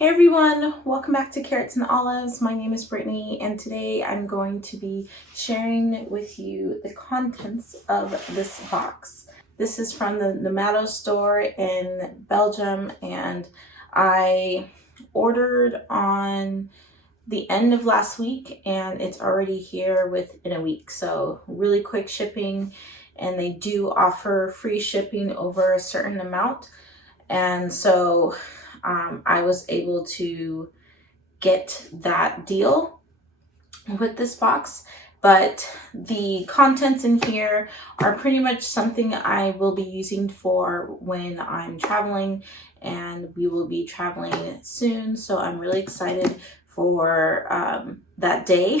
Hey everyone, welcome back to Carrots and Olives. My name is Brittany and today I'm going to be sharing with you the contents of this box. This is from the Nomado Store in Belgium and I ordered on the end of last week and it's already here within a week. So really quick shipping, and they do offer free shipping over a certain amount. And so I was able to get that deal with this box, but the contents in here are pretty much something I will be using for when I'm traveling, and we will be traveling soon. So I'm really excited for that day.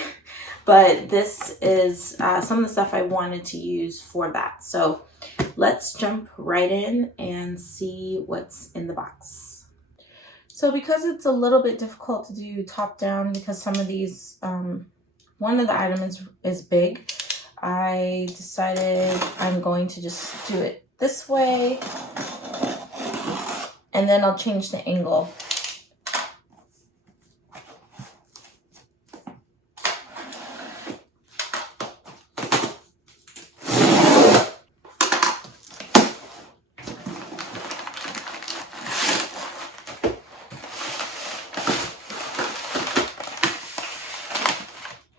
But this is some of the stuff I wanted to use for that. So let's jump right in and see what's in the box. So because it's a little bit difficult to do top down because some of these, one of the items is big, I decided I'm going to just do it this way and then I'll change the angle.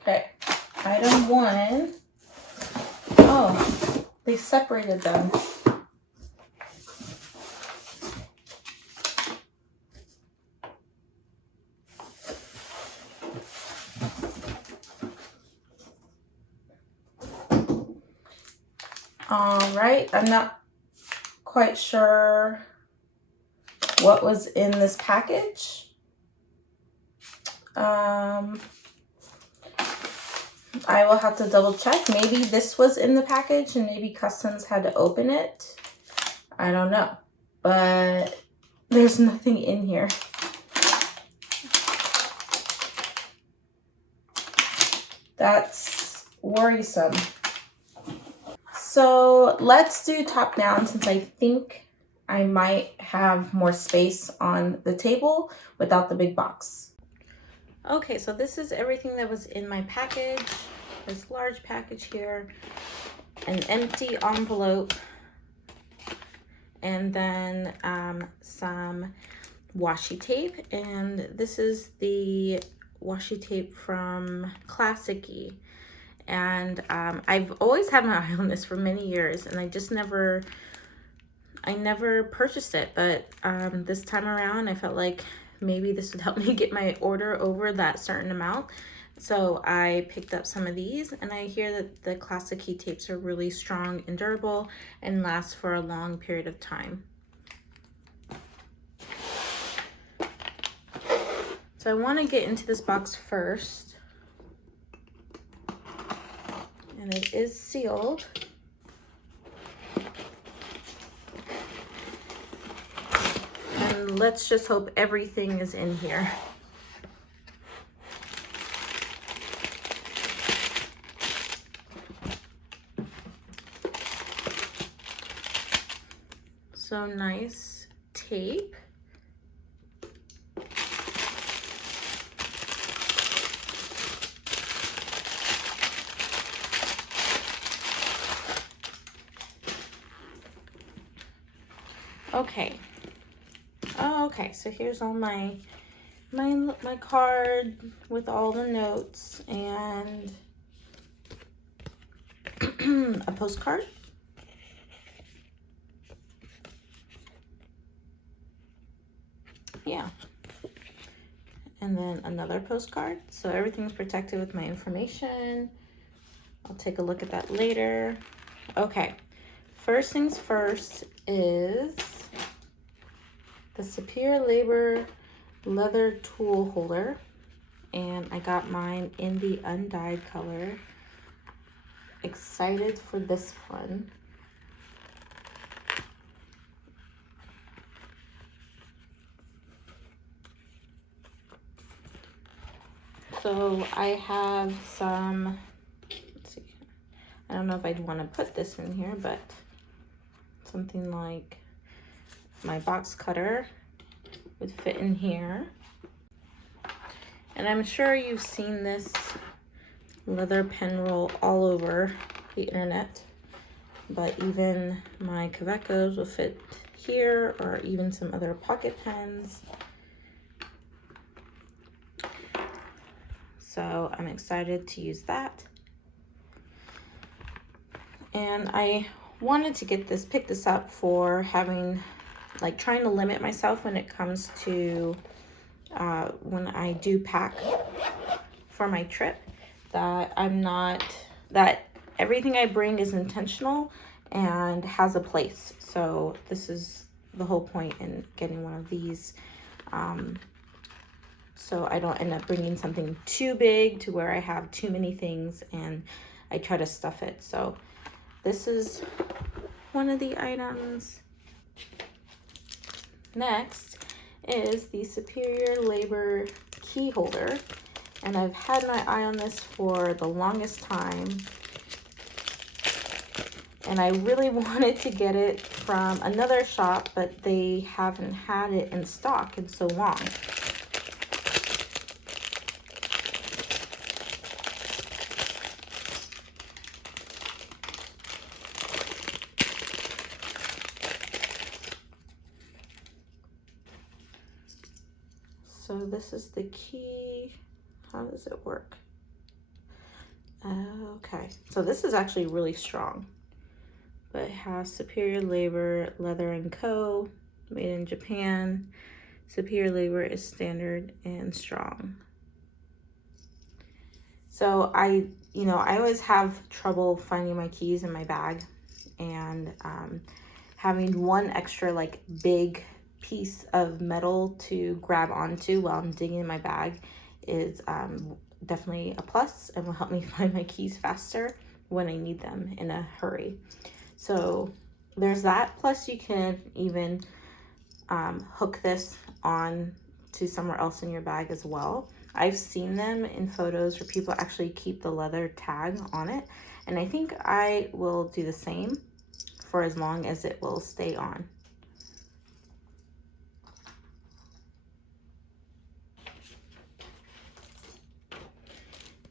Okay, item one. Oh, they separated them. All right, I'm not quite sure what was in this package. I will have to double check. Maybe this was in the package and maybe Customs had to open it. I don't know, but there's nothing in here. That's worrisome. So let's do top down since I think I might have more space on the table without the big box. Okay, so this is everything that was in my package. This large package here, an empty envelope, and then some washi tape. And this is the washi tape from Classicy. And I've always had my eye on this for many years, and I never purchased it. But this time around, I felt like maybe this would help me get my order over that certain amount. So I picked up some of these, and I hear that the Classicy tapes are really strong and durable and last for a long period of time. So I want to get into this box first. And it is sealed. And let's just hope everything is in here. So nice tape. Okay. Oh, okay. So here's all my card with all the notes and a postcard. Yeah. And then another postcard. So everything's protected with my information. I'll take a look at that later. Okay. First things first is the Superior Labor leather tool holder, and I got mine in the undyed color. Excited for this one. So I have some, let's see, I don't know if I'd want to put this in here, but something like my box cutter would fit in here. And I'm sure you've seen this leather pen roll all over the internet, but even my Kavecos will fit here, or even some other pocket pens. So I'm excited to use that. And I wanted to pick this up for having, like, trying to limit myself when it comes to when I do pack for my trip, that that everything I bring is intentional and has a place. So this is the whole point in getting one of these. So I don't end up bringing something too big to where I have too many things and I try to stuff it. So this is one of the items. Next is the Superior Labor key holder. And I've had my eye on this for the longest time. And I really wanted to get it from another shop, but they haven't had it in stock in so long. So this is the key. How does it work? Okay, so this is actually really strong, but it has Superior Labor, Leather & Co., made in Japan. Superior Labor is standard and strong. So I always have trouble finding my keys in my bag, and having one extra like big piece of metal to grab onto while I'm digging in my bag is definitely a plus and will help me find my keys faster when I need them in a hurry. So there's that. Plus you can even hook this on to somewhere else in your bag as well. I've seen them in photos where people actually keep the leather tag on it, and I think I will do the same for as long as it will stay on.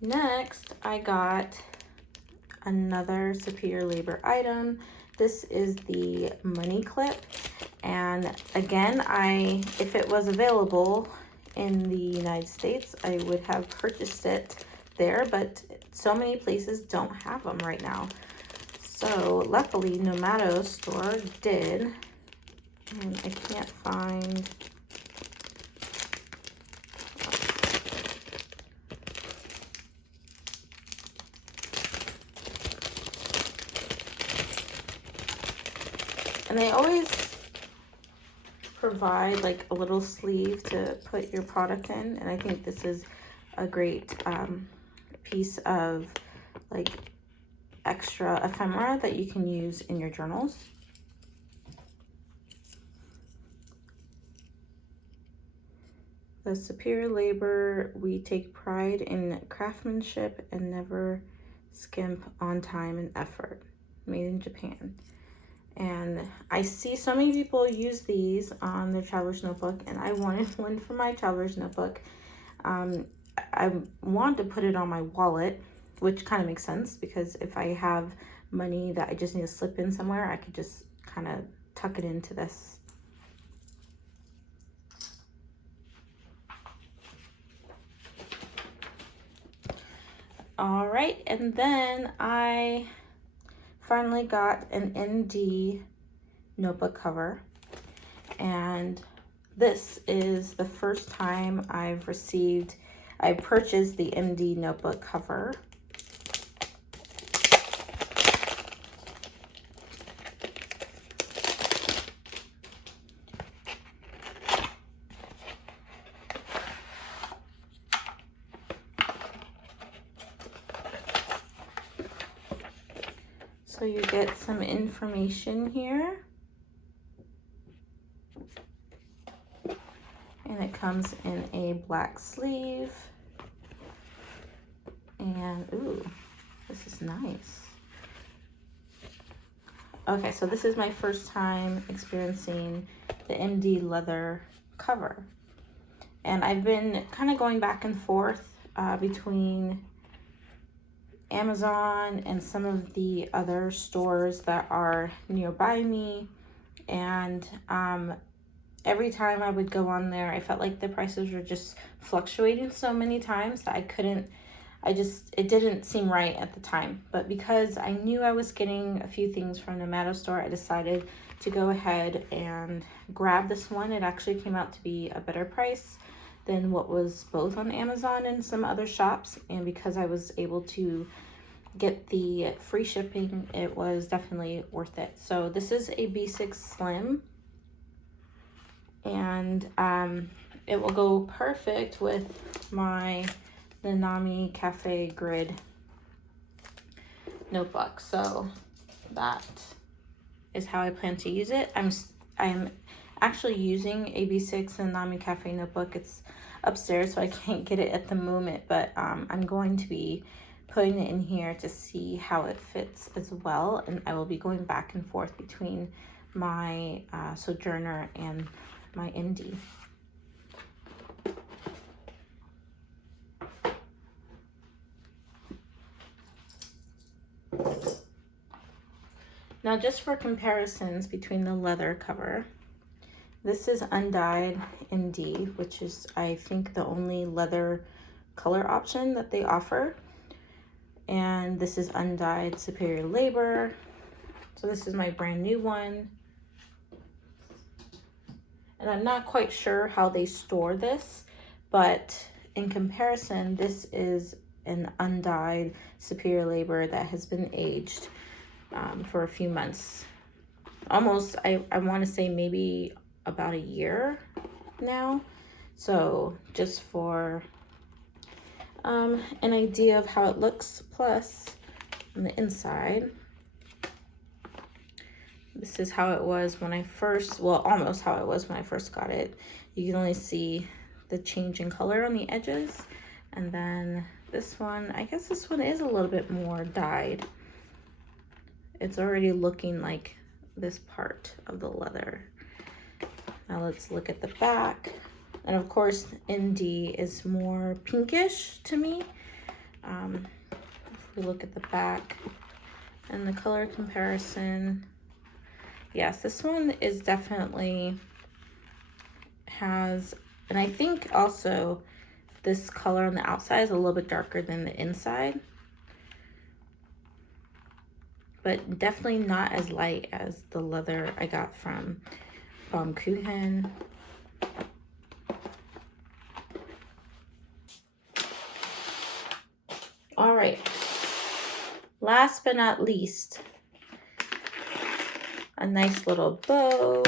Next, I got another Superior Labor item. This is the money clip. And again, if it was available in the United States, I would have purchased it there, but so many places don't have them right now. So luckily, Nomado Store did, and I can't find. And they always provide like a little sleeve to put your product in, and I think this is a great piece of like extra ephemera that you can use in your journals. The Superior Labor, we take pride in craftsmanship and never skimp on time and effort. Made in Japan. And I see so many people use these on their traveler's notebook, and I wanted one for my traveler's notebook. I want to put it on my wallet, which kind of makes sense because if I have money that I just need to slip in somewhere, I could just kind of tuck it into this. All right, and then I finally got an MD notebook cover, and this is the first time I purchased the MD notebook cover. So you get some information here. And it comes in a black sleeve. And ooh, this is nice. Okay, so this is my first time experiencing the MD leather cover. And I've been kind of going back and forth between Amazon and some of the other stores that are nearby me. And every time I would go on there, I felt like the prices were just fluctuating so many times that it didn't seem right at the time. But because I knew I was getting a few things from the Nomado Store, I decided to go ahead and grab this one. It actually came out to be a better price than what was both on Amazon and some other shops. And because I was able to get the free shipping, it was definitely worth it. So this is a B6 Slim, and it will go perfect with the Nami Cafe Grid notebook. So that is how I plan to use it. I'm actually using a B6 and Nami Cafe notebook. It's upstairs, so I can't get it at the moment, but I'm going to be putting it in here to see how it fits as well. And I will be going back and forth between my Sojourner and my Indie. Now, just for comparisons between the leather cover, this is undyed Indie, which is, I think, the only leather color option that they offer. And this is undyed Superior Labor. So this is my brand new one. And I'm not quite sure how they store this, but in comparison, this is an undyed Superior Labor that has been aged for a few months. Almost, I want to say maybe about a year now. So just for an idea of how it looks, plus on the inside, this is how it was when I first, well, almost how it was when I first got it. You can only see the change in color on the edges. And then this one, I guess this one is a little bit more dyed. It's already looking like this part of the leather. Now let's look at the back. And of course, Indie is more pinkish to me. If we look at the back and the color comparison, yes, this one is definitely has, and I think also this color on the outside is a little bit darker than the inside, but definitely not as light as the leather I got from Baumkuchen. All right, last but not least, a nice little bow.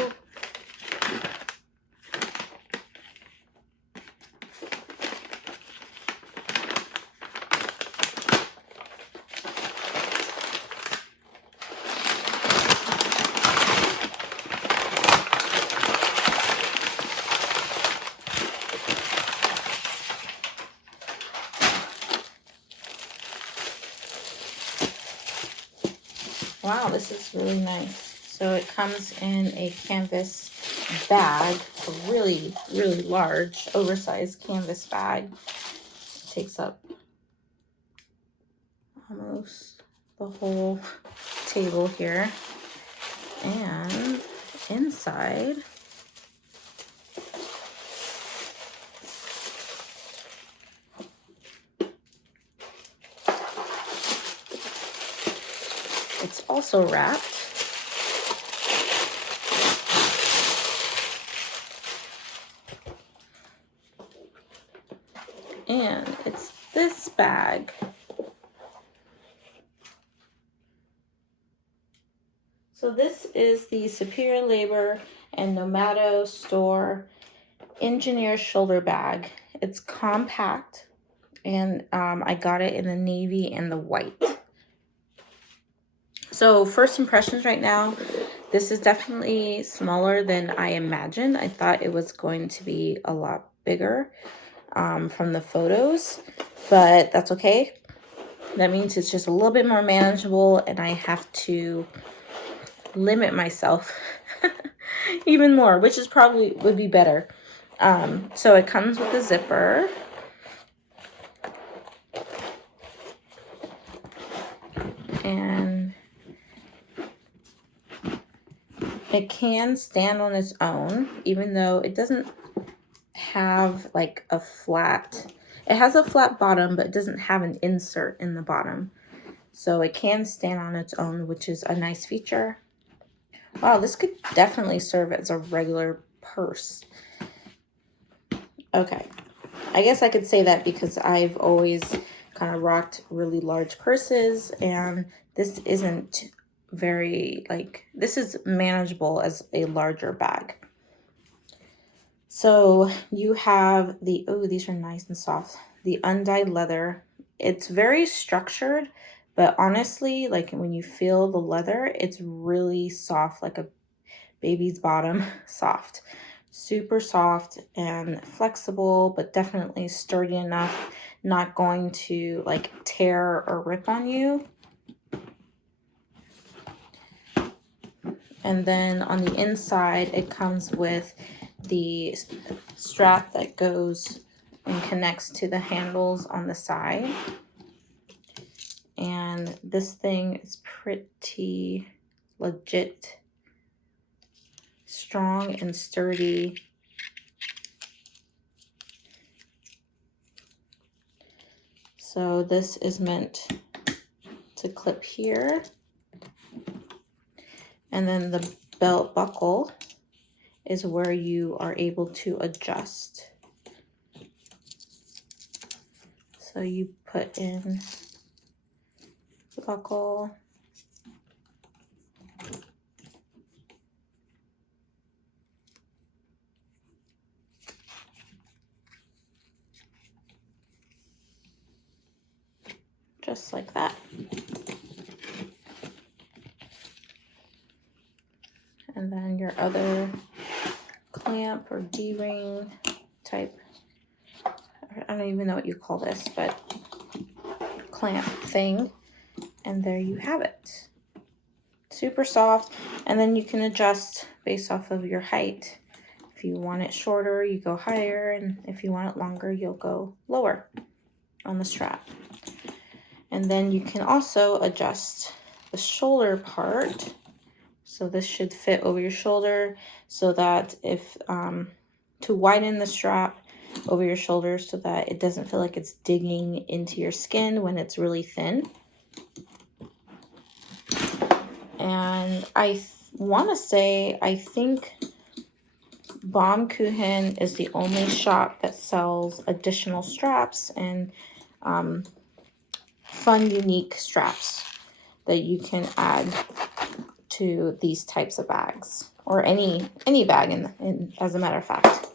Wow, this is really nice. So it comes in a canvas bag, a really, really large, oversized canvas bag. It takes up almost the whole table here. And inside, it's also wrapped. And it's this bag. So this is the Superior Labor and Nomado Store Engineer Shoulder Bag. It's compact, and I got it in the navy and the white. So first impressions right now, this is definitely smaller than I imagined. I thought it was going to be a lot bigger from the photos, but that's okay. That means it's just a little bit more manageable, and I have to limit myself even more, which is probably would be better. So it comes with a zipper. And it can stand on its own, even though it doesn't have like a flat, it has a flat bottom, but it doesn't have an insert in the bottom. So it can stand on its own, which is a nice feature. Wow, this could definitely serve as a regular purse. Okay, I guess I could say that because I've always kind of rocked really large purses, and this isn't very, like, this is manageable as a larger bag. So you have the, oh, these are nice and soft, the undyed leather. It's very structured, but honestly, like when you feel the leather, it's really soft, like a baby's bottom, soft. Super soft and flexible, but definitely sturdy enough, not going to like tear or rip on you. And then on the inside, it comes with the strap that goes and connects to the handles on the side. And this thing is pretty legit, strong and sturdy. So this is meant to clip here. And then the belt buckle is where you are able to adjust. So you put in the buckle. Just like that. And then your other clamp or D-ring type, I don't even know what you call this, but clamp thing. And there you have it. Super soft. And then you can adjust based off of your height. If you want it shorter, you go higher. And if you want it longer, you'll go lower on the strap. And then you can also adjust the shoulder part. So this should fit over your shoulder, so that if, to widen the strap over your shoulder so that it doesn't feel like it's digging into your skin when it's really thin. And I want to say, I think Baumkuchen is the only shop that sells additional straps and fun, unique straps that you can add to these types of bags, or any bag in as a matter of fact.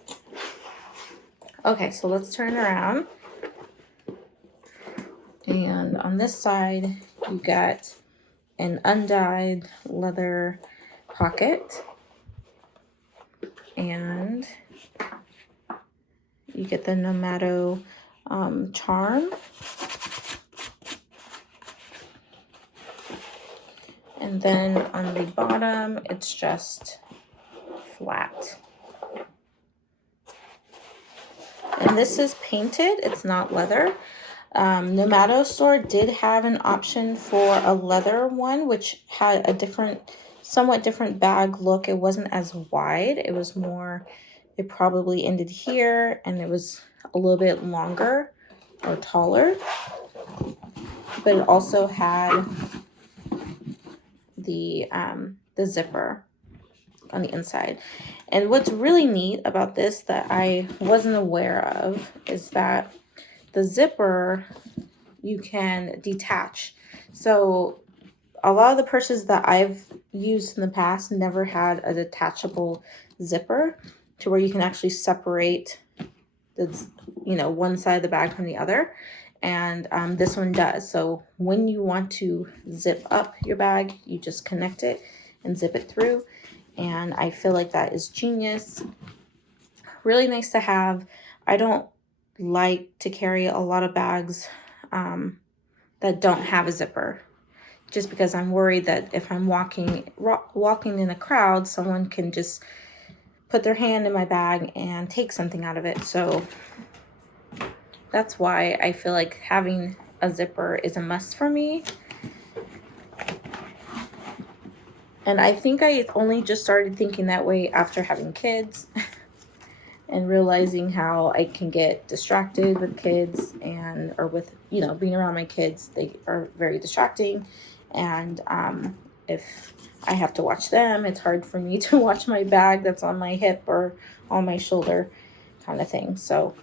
Okay, so let's turn around. And on this side, you got an undyed leather pocket, and you get the Nomado charm. And then on the bottom, it's just flat. And this is painted, it's not leather. Nomado Store did have an option for a leather one, which had a somewhat different bag look. It wasn't as wide, it was more, it probably ended here, and it was a little bit longer or taller. But it also had the zipper on the inside. And what's really neat about this that I wasn't aware of is that the zipper you can detach. So a lot of the purses that I've used in the past never had a detachable zipper to where you can actually separate the, one side of the bag from the other. And this one does. So when you want to zip up your bag, you just connect it and zip it through. And I feel like that is genius. Really nice to have. I don't like to carry a lot of bags that don't have a zipper, just because I'm worried that if I'm walking in a crowd, someone can just put their hand in my bag and take something out of it. So that's why I feel like having a zipper is a must for me. And I think I only just started thinking that way after having kids and realizing how I can get distracted with kids and, or with, you know, being around my kids. They are very distracting. And if I have to watch them, it's hard for me to watch my bag that's on my hip or on my shoulder kind of thing. So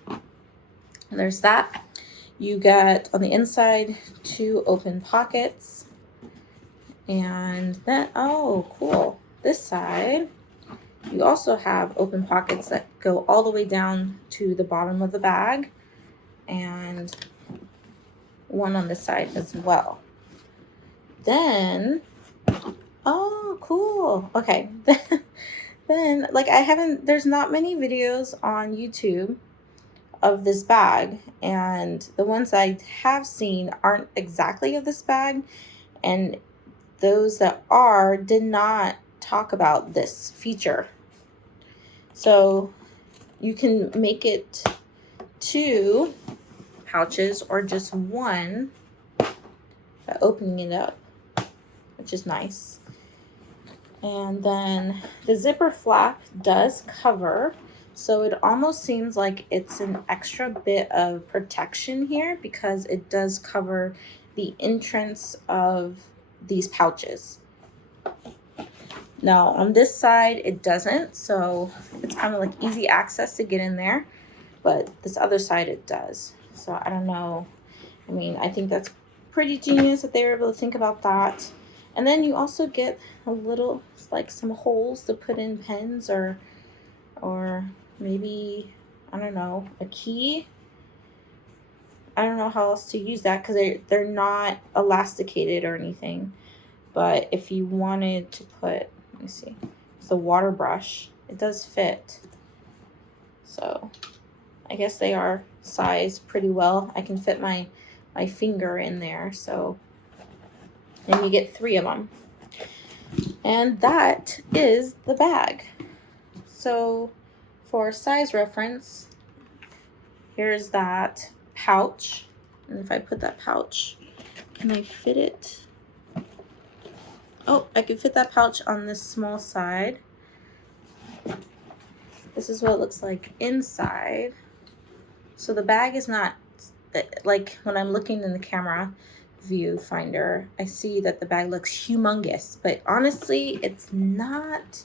there's that. You get on the inside 2 open pockets. And then, oh, cool. This side, you also have open pockets that go all the way down to the bottom of the bag, and one on this side as well. Then, oh, cool. Okay. Then, like, there's not many videos on YouTube of this bag, and the ones I have seen aren't exactly of this bag, and those that are did not talk about this feature. So you can make it 2 pouches or just 1 by opening it up, which is nice. And then the zipper flap does cover, so it almost seems like it's an extra bit of protection here because it does cover the entrance of these pouches. Now on this side it doesn't, so it's kind of like easy access to get in there, but this other side it does. So I don't know, I mean, I think that's pretty genius that they were able to think about that. And then you also get a little, like, some holes to put in pens or maybe, I don't know, a key. I don't know how else to use that because they're not elasticated or anything. But if you wanted to put, let me see, it's a water brush. It does fit. So I guess they are sized pretty well. I can fit my finger in there. So then you get 3 of them. And that is the bag. So for size reference, here's that pouch. And if I put that pouch, can I fit it? Oh, I can fit that pouch on this small side. This is what it looks like inside. So the bag is not, like, when I'm looking in the camera viewfinder, I see that the bag looks humongous, but honestly, it's not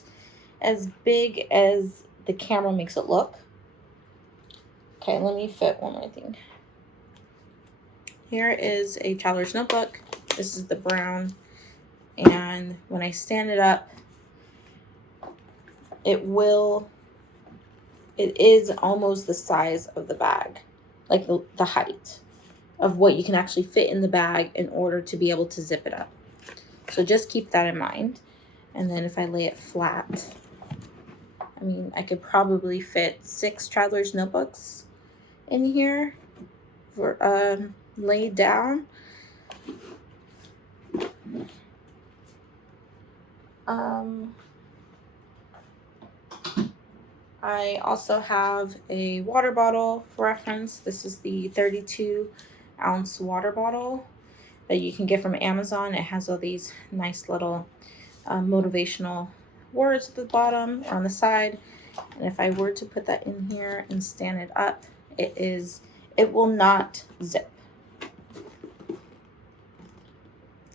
as big as the camera makes it look. Okay, let me fit one more thing. Here is a traveler's notebook. This is the brown. And when I stand it up, it is almost the size of the bag, like the height of what you can actually fit in the bag in order to be able to zip it up. So just keep that in mind. And then if I lay it flat, I mean, I could probably fit 6 traveler's notebooks in here for laid down. I also have a water bottle for reference. This is the 32-ounce water bottle that you can get from Amazon. It has all these nice little motivational words at the bottom or on the side. And if I were to put that in here and stand it up, it will not zip.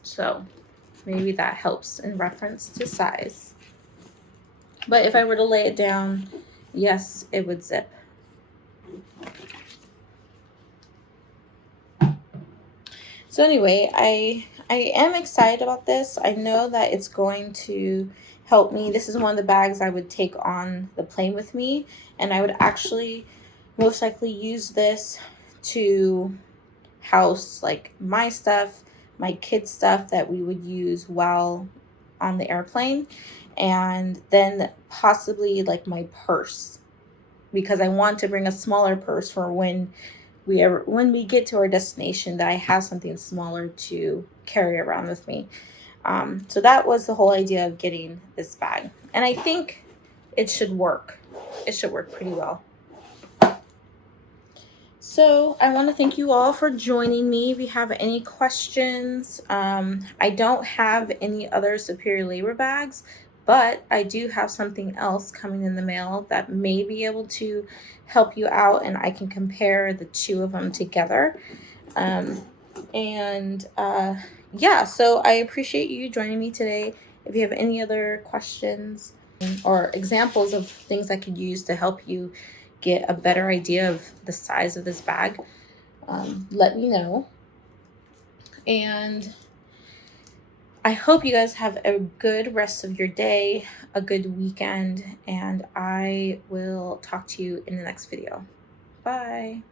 So maybe that helps in reference to size. But if I were to lay it down, yes, it would zip. So anyway, I am excited about this. I know that it's going to help me. This is one of the bags I would take on the plane with me, and I would actually most likely use this to house, like, my stuff, my kids' stuff that we would use while on the airplane, and then possibly, like, my purse, because I want to bring a smaller purse for when we get to our destination, that I have something smaller to carry around with me. So that was the whole idea of getting this bag. And I think it should work. It should work pretty well. So I want to thank you all for joining me. If you have any questions, I don't have any other Superior Labor bags, but I do have something else coming in the mail that may be able to help you out, and I can compare the two of them together. Yeah, so I appreciate you joining me today. If you have any other questions or examples of things I could use to help you get a better idea of the size of this bag, let me know. And I hope you guys have a good rest of your day, a good weekend, and I will talk to you in the next video. Bye.